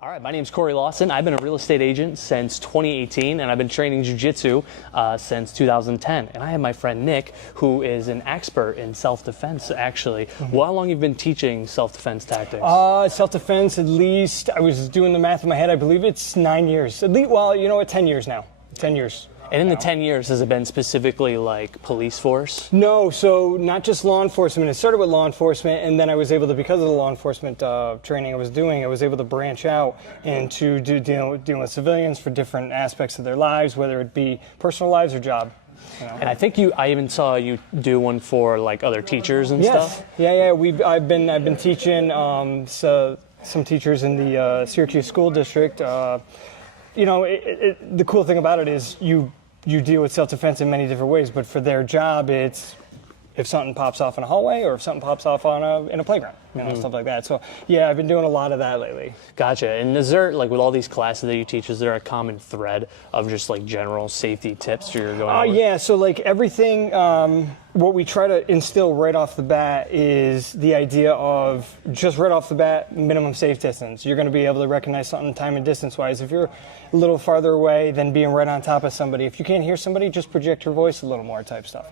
All right, my name's Corey Lawson. I've been a real estate agent since 2018, and I've been training jiu-jitsu since 2010. And I have my friend Nick, who is an expert in self-defense, actually. Well, how long have you been teaching self-defense tactics? Self-defense, at least, I was doing the math in my head, I believe it's 9 years. At least, well, you know what, 10 years now. 10 years. And in the 10 years, has it been specifically like police force? No, so not just law enforcement. It started with law enforcement, and then I was able to, because of the law enforcement training I was doing, I was able to branch out into dealing with civilians for different aspects of their lives, whether it be personal lives or job. You know. And I think I even saw you do one for like other teachers and stuff. Yeah. I've been teaching some teachers in the Syracuse school district. You know, the cool thing about it is you deal with self-defense in many different ways, but for their job, it's if something pops off in a hallway or if something pops off in a playground, you know, stuff like that. So, yeah, I've been doing a lot of that lately. Gotcha. And is there, like, with all these classes that you teach, is there a common thread of just, like, general safety tips you're going over? Yeah, so, like, everything, what we try to instill right off the bat is the idea of just right off the bat, minimum safe distance. You're going to be able to recognize something time and distance-wise. If you're a little farther away than being right on top of somebody, if you can't hear somebody, just project your voice a little more type stuff.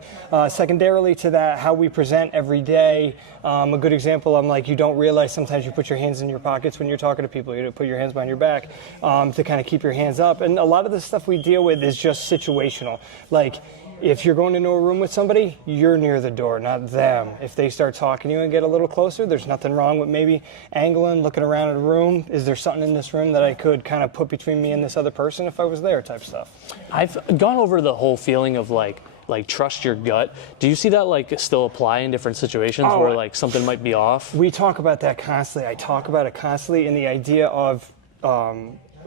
Secondarily to that, how we present every day. A good example, I'm like, you don't realize sometimes you put your hands in your pockets when you're talking to people. You put your hands behind your back to kind of keep your hands up. And a lot of the stuff we deal with is just situational. Like, if you're going into a room with somebody, you're near the door, not them. If they start talking to you and get a little closer, there's nothing wrong with maybe angling, looking around at a room. Is there something in this room that I could kind of put between me and this other person if I was there type stuff? I've gone over the whole feeling of like trust your gut. Do you see that like still apply in different situations where like something might be off? We talk about that constantly. I talk about it constantly in the idea of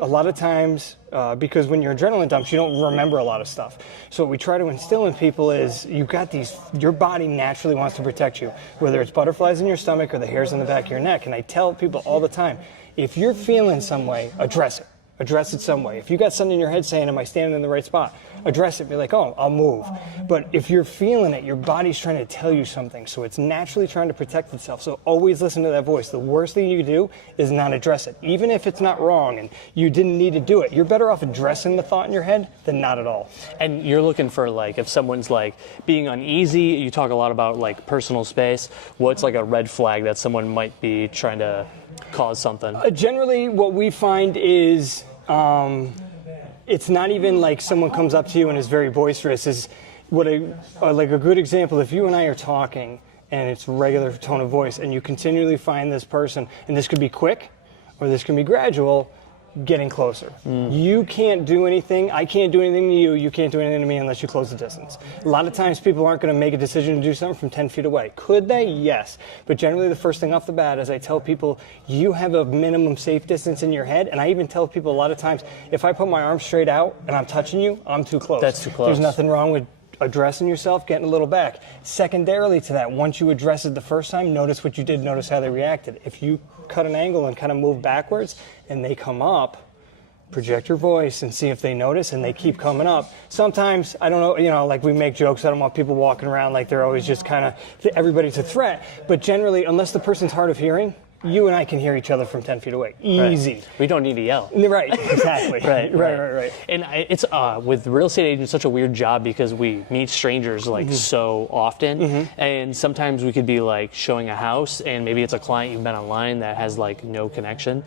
a lot of times, because when you're adrenaline dumps, you don't remember a lot of stuff. So what we try to instill in people is your body naturally wants to protect you, whether it's butterflies in your stomach or the hairs on the back of your neck. And I tell people all the time, if you're feeling some way, address it. Address it some way. If you got something in your head saying, am I standing in the right spot? Address it. Be like, oh, I'll move. But if you're feeling it, your body's trying to tell you something. So it's naturally trying to protect itself. So always listen to that voice. The worst thing you can do is not address it. Even if it's not wrong and you didn't need to do it, you're better off addressing the thought in your head than not at all. And you're looking for like, if someone's like being uneasy, you talk a lot about like personal space. What's like a red flag that someone might be trying to cause something? Generally, what we find is it's not even like someone comes up to you and is very boisterous. Is what like a good example. If you and I are talking and it's regular tone of voice, and you continually find this person, and this could be quick, or this can be gradual, getting closer. You can't do anything. I can't do anything to you. You can't do anything to me unless you close the distance. A lot of times people aren't going to make a decision to do something from 10 feet away. Could they? Yes. But generally the first thing off the bat is I tell people you have a minimum safe distance in your head. And I even tell people a lot of times if I put my arm straight out and I'm touching you, I'm too close. That's too close. There's nothing wrong with addressing yourself, getting a little back. Secondarily to that, once you address it the first time, notice what you did, notice how they reacted. If you cut an angle and kind of move backwards and they come up, project your voice and see if they notice, and they keep coming up. Sometimes, I don't know, you know, like we make jokes, I don't want people walking around like they're always just kind of, everybody's a threat. But generally, unless the person's hard of hearing, you and I can hear each other from 10 feet away. Easy. Right. We don't need to yell. Right, exactly. Right. And it's, with real estate agents, such a weird job because we meet strangers like so often. And sometimes we could be like showing a house and maybe it's a client you've met online that has like no connection.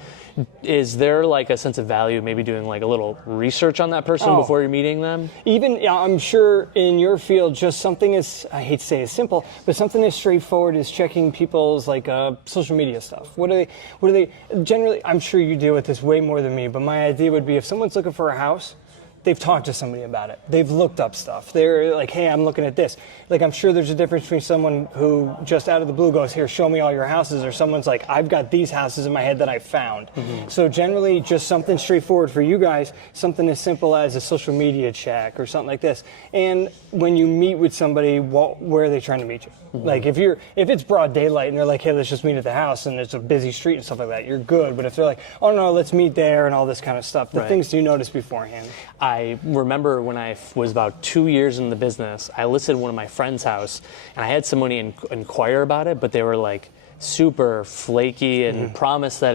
Is there like a sense of value maybe doing like a little research on that person before you're meeting them? Even, I'm sure in your field, just something as, I hate to say as simple, but something as straightforward as checking people's like social media stuff. What are they, generally, I'm sure you deal with this way more than me, but my idea would be if someone's looking for a house, they've talked to somebody about it. They've looked up stuff. They're like, hey, I'm looking at this. Like, I'm sure there's a difference between someone who just out of the blue goes, here, show me all your houses, or someone's like, I've got these houses in my head that I found. So generally, just something straightforward for you guys, something as simple as a social media check or something like this. And when you meet with somebody, where are they trying to meet you? Like, if it's broad daylight and they're like, hey, let's just meet at the house and it's a busy street and stuff like that, you're good. But if they're like, oh, no, let's meet there and all this kind of stuff, the things you notice beforehand. I remember when I was about 2 years in the business, I listed one of my friend's house, and I had somebody inquire about it, but they were like super flaky and promised that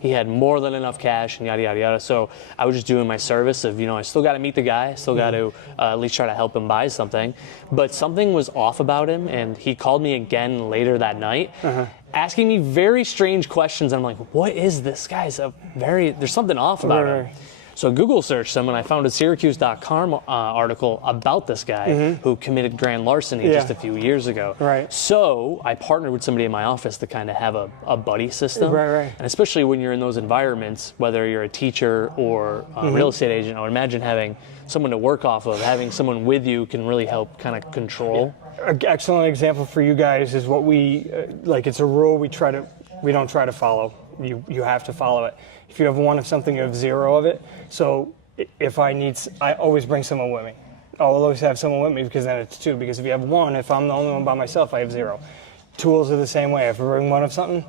he had more than enough cash and yada, yada, yada. So I was just doing my service of, I still got to meet the guy. I still got to at least try to help him buy something. But something was off about him, and he called me again later that night, asking me very strange questions. I'm like, what is this guy? There's something off about him. So Google searched him, and I found a Syracuse.com article about this guy who committed grand larceny just a few years ago. Right. So I partnered with somebody in my office to kind of have a buddy system. Right. And especially when you're in those environments, whether you're a teacher or a real estate agent, I would imagine having someone to work off of, having someone with you can really help kind of control. An excellent example for you guys is what we, it's a rule we don't try to follow. You have to follow it. If you have one of something, you have zero of it. So if I always bring someone with me. I'll always have someone with me because then it's two. Because if you have one, if I'm the only one by myself, I have zero. Tools are the same way. If I bring one of something,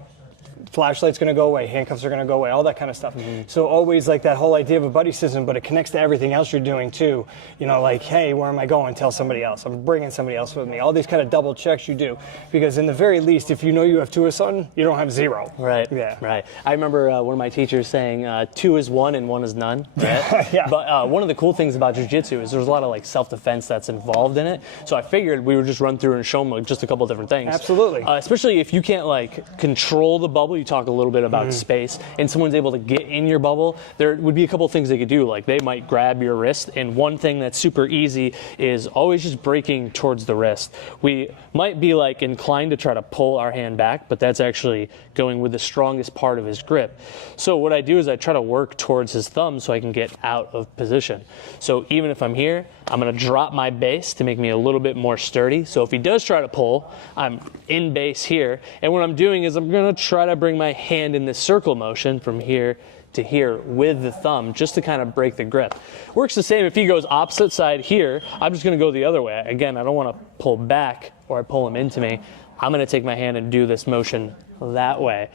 flashlight's going to go away, handcuffs are going to go away, all that kind of stuff. So always like that whole idea of a buddy system, but it connects to everything else you're doing too. Hey, where am I going? Tell somebody else. I'm bringing somebody else with me. All these kind of double checks you do, because in the very least, if you know you have two of something, you don't have zero. Right. Yeah. Right. I remember one of my teachers saying two is one and one is none. Right? Yeah. But one of the cool things about jiu-jitsu is there's a lot of self-defense that's involved in it. So I figured we would just run through and show them just a couple different things. Absolutely. Especially if you can't control the bubble. You talk a little bit about space, and someone's able to get in your bubble. There would be a couple things they could do. They might grab your wrist, and one thing that's super easy is always just breaking towards the wrist. We might be inclined to try to pull our hand back, but that's actually going with the strongest part of his grip. So what I do is I try to work towards his thumb so I can get out of position. So even if I'm here, I'm going to drop my base to make me a little bit more sturdy. So if he does try to pull, I'm in base here, and what I'm doing is I'm going to try to bring my hand in this circle motion from here to here with the thumb, just to kind of break the grip. Works the same if he goes opposite side here. I'm just going to go the other way. Again, I don't want to pull back or I pull him into me. I'm going to take my hand and do this motion that way,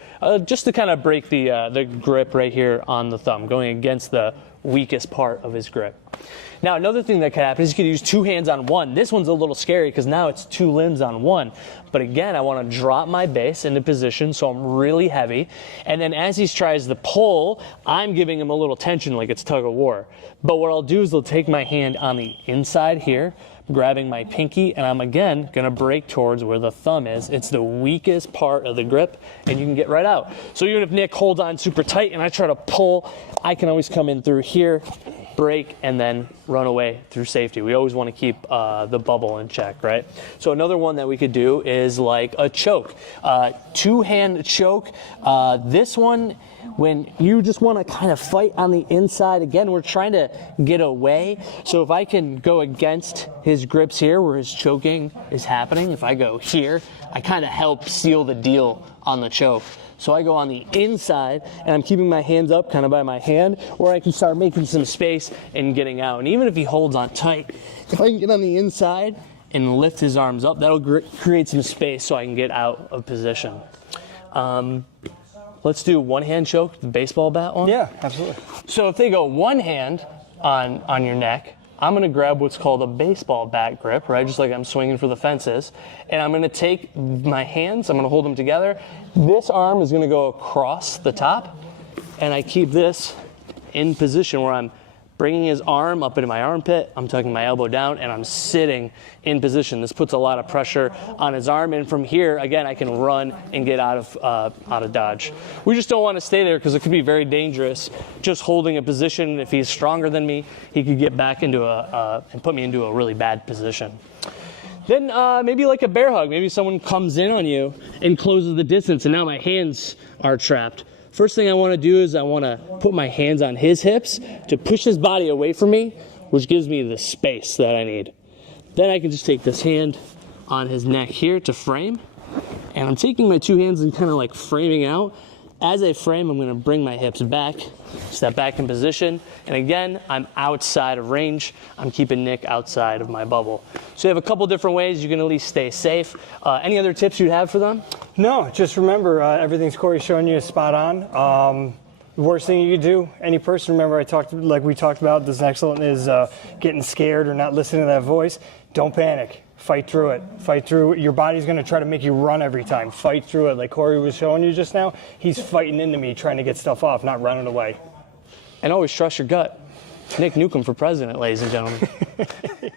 just to kind of break the grip right here on the thumb, going against the weakest part of his grip. Now, another thing that could happen is you could use two hands on one. This one's a little scary because now it's two limbs on one. But again, I want to drop my base into position so I'm really heavy. And then as he tries to pull, I'm giving him a little tension like it's tug of war. But what I'll do is I'll take my hand on the inside here, grabbing my pinky, and I'm again going to break towards where the thumb is. It's the weakest part of the grip, and you can get right out. So even if Nick holds on super tight and I try to pull, I can always come in through here, break, and then run away through safety. We always want to keep the bubble in check, right? So another one that we could do is a choke. Two-hand choke. This one, when you just want to kind of fight on the inside, again, we're trying to get away. So if I can go against his grips here where his choking is happening, if I go here, I kind of help seal the deal on the choke. So I go on the inside, and I'm keeping my hands up kind of by my hand, where I can start making some space and getting out. And even if he holds on tight, if I can get on the inside and lift his arms up, that'll create some space so I can get out of position. Let's do one-hand choke, the baseball bat one. Yeah, absolutely. So if they go one hand on your neck, I'm going to grab what's called a baseball bat grip, right? Just like I'm swinging for the fences. And I'm going to take my hands, I'm going to hold them together. This arm is going to go across the top, and I keep this in position where I'm bringing his arm up into my armpit, I'm tucking my elbow down, and I'm sitting in position. This puts a lot of pressure on his arm, and from here, again, I can run and get out of dodge. We just don't want to stay there because it could be very dangerous. Just holding a position, if he's stronger than me, he could get back into and put me into a really bad position. Then maybe like a bear hug. Maybe someone comes in on you and closes the distance, and now my hands are trapped. First thing I want to do is I want to put my hands on his hips to push his body away from me, which gives me the space that I need. Then I can just take this hand on his neck here to frame, and I'm taking my two hands and kind of like framing out. As I frame, I'm going to bring my hips back, step back in position, and again, I'm outside of range. I'm keeping Nick outside of my bubble. So you have a couple different ways you can at least stay safe. Any other tips you'd have for them? No, just remember, everything's Corey's showing you is spot on. The worst thing you could do, any person, remember we talked about, this next one is getting scared or not listening to that voice. Don't panic. Fight through it. Fight through it. Your body's going to try to make you run every time. Fight through it. Like Corey was showing you just now, he's fighting into me, trying to get stuff off, not running away. And always trust your gut. Nick Newcomb for president, ladies and gentlemen.